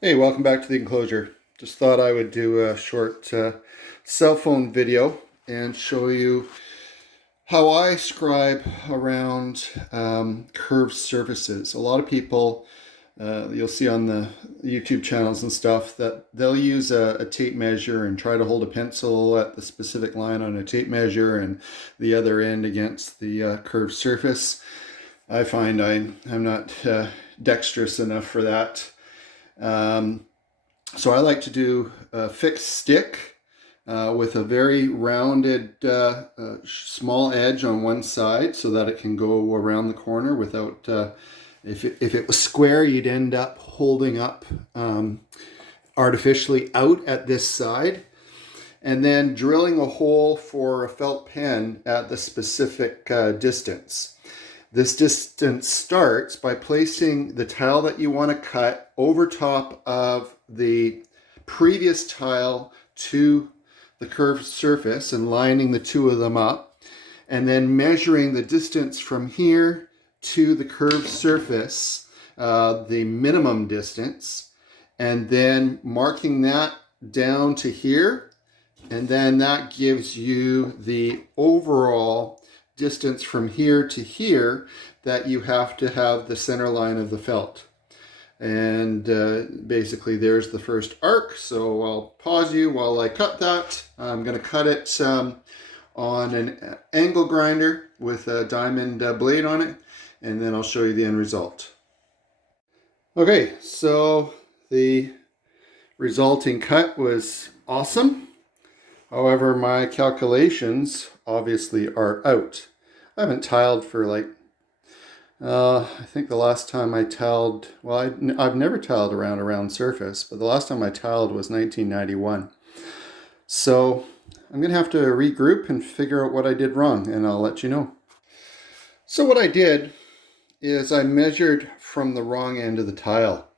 Hey, welcome back to the enclosure. Just thought I would do a short cell phone video and show you how I scribe around curved surfaces. A lot of people, you'll see on the YouTube channels and stuff, that they'll use a tape measure and try to hold a pencil at the specific line on a tape measure and the other end against the curved surface. I find I'm not dexterous enough for that. So I like to do a fixed stick with a very rounded small edge on one side so that it can go around the corner without, if it was square, you'd end up holding up artificially out at this side, and then drilling a hole for a felt pen at the specific distance. This distance starts by placing the tile that you want to cut over top of the previous tile to the curved surface and lining the two of them up, and then measuring the distance from here to the curved surface, the minimum distance, and then marking that down to here, and then that gives you the overall distance from here to here that you have to have the center line of the felt. And basically there's the first arc. So I'll pause you while I cut that. I'm going to cut it on an angle grinder with a diamond blade on it, and then I'll show you the end result. Okay, so the resulting cut was awesome. However, my calculations obviously are out. I haven't tiled for I think the last time I tiled, well, I've never tiled around a round surface, but the last time I tiled was 1991. So I'm going to have to regroup and figure out what I did wrong, and I'll let you know. So what I did is I measured from the wrong end of the tile.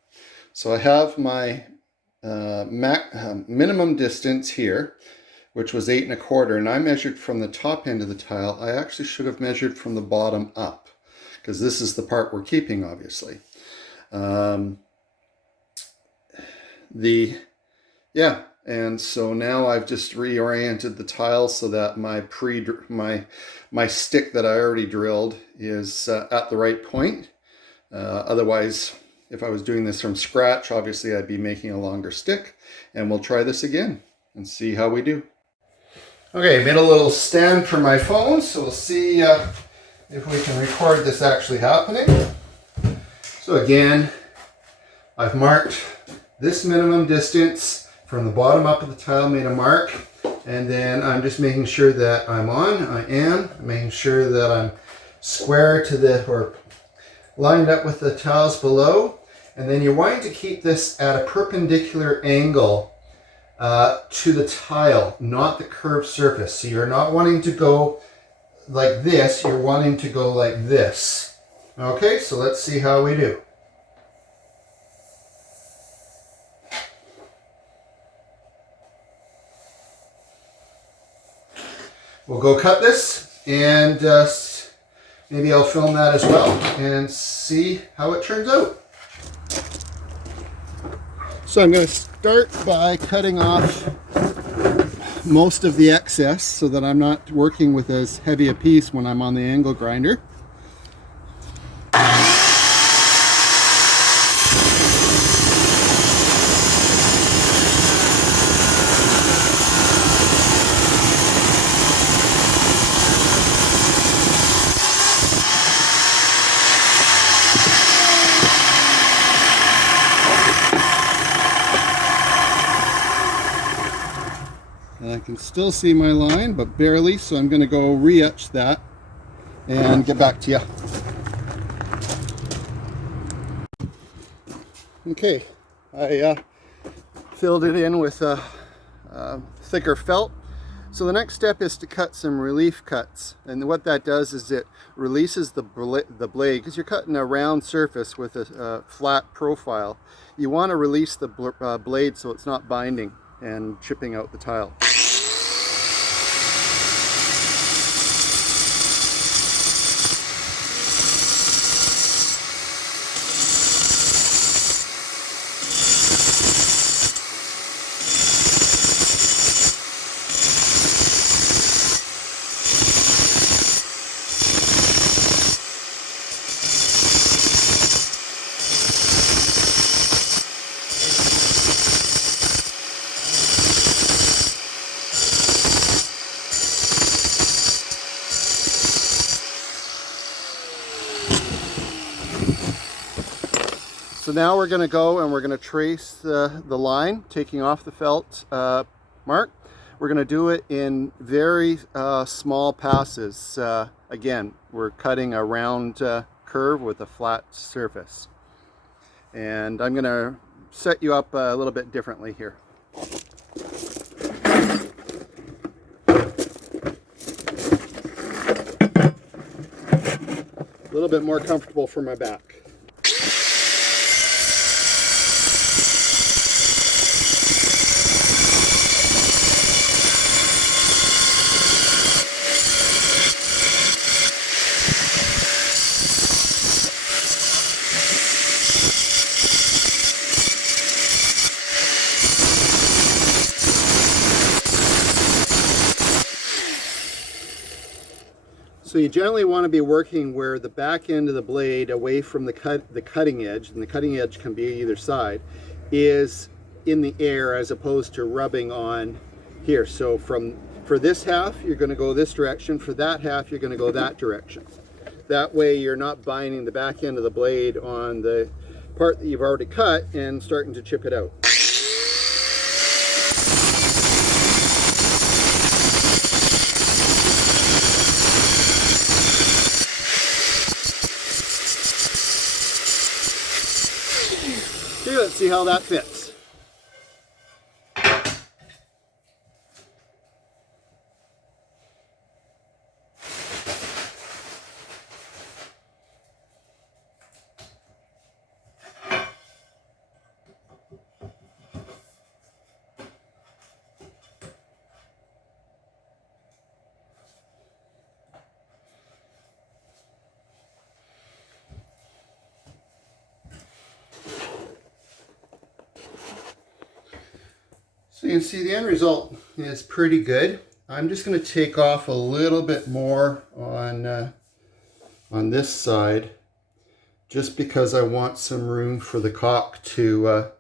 So I have my minimum distance here, which was 8 1/4, and I measured from the top end of the tile. I actually should have measured from the bottom up, because this is the part we're keeping, obviously. And so now I've just reoriented the tile so that my stick that I already drilled is at the right point. Otherwise, if I was doing this from scratch, obviously I'd be making a longer stick. And we'll try this again and see how we do. Okay, made a little stand for my phone, so we'll see if we can record this actually happening. So again, I've marked this minimum distance from the bottom up of the tile, made a mark, and then I'm just making sure that I'm on. I am making sure that I'm square to or lined up with the tiles below, and then you're wanting to keep this at a perpendicular angle to the tile, not the curved surface. So you're not wanting to go like this, you're wanting to go like this. Okay, so let's see how we do. We'll go cut this, and maybe I'll film that as well and see how it turns out. So I'm going to start by cutting off most of the excess so that I'm not working with as heavy a piece when I'm on the angle grinder. And I can still see my line, but barely, so I'm going to go re-etch that and get back to you. Okay, I filled it in with a thicker felt. So the next step is to cut some relief cuts, and what that does is it releases the blade, because you're cutting a round surface with a flat profile. You want to release the blade so it's not binding and chipping out the tile. So now we're going to go and we're going to trace the line, taking off the felt mark. We're going to do it in very small passes. Again, we're cutting a round curve with a flat surface. And I'm going to set you up a little bit differently here. A little bit more comfortable for my back. So you generally want to be working where the back end of the blade, away from the cutting edge, and the cutting edge can be either side, is in the air as opposed to rubbing on here. So for this half, you're going to go this direction. For that half, you're going to go that direction. That way you're not binding the back end of the blade on the part that you've already cut and starting to chip it out. Okay, let's see how that fits. So you can see the end result is pretty good. I'm just going to take off a little bit more on this side, just because I want some room for the caulk to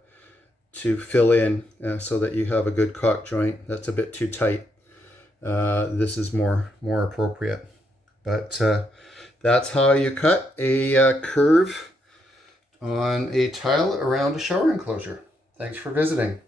fill in, so that you have a good caulk joint. That's a bit too tight. This is more appropriate. But that's how you cut a curve on a tile around a shower enclosure. Thanks for visiting.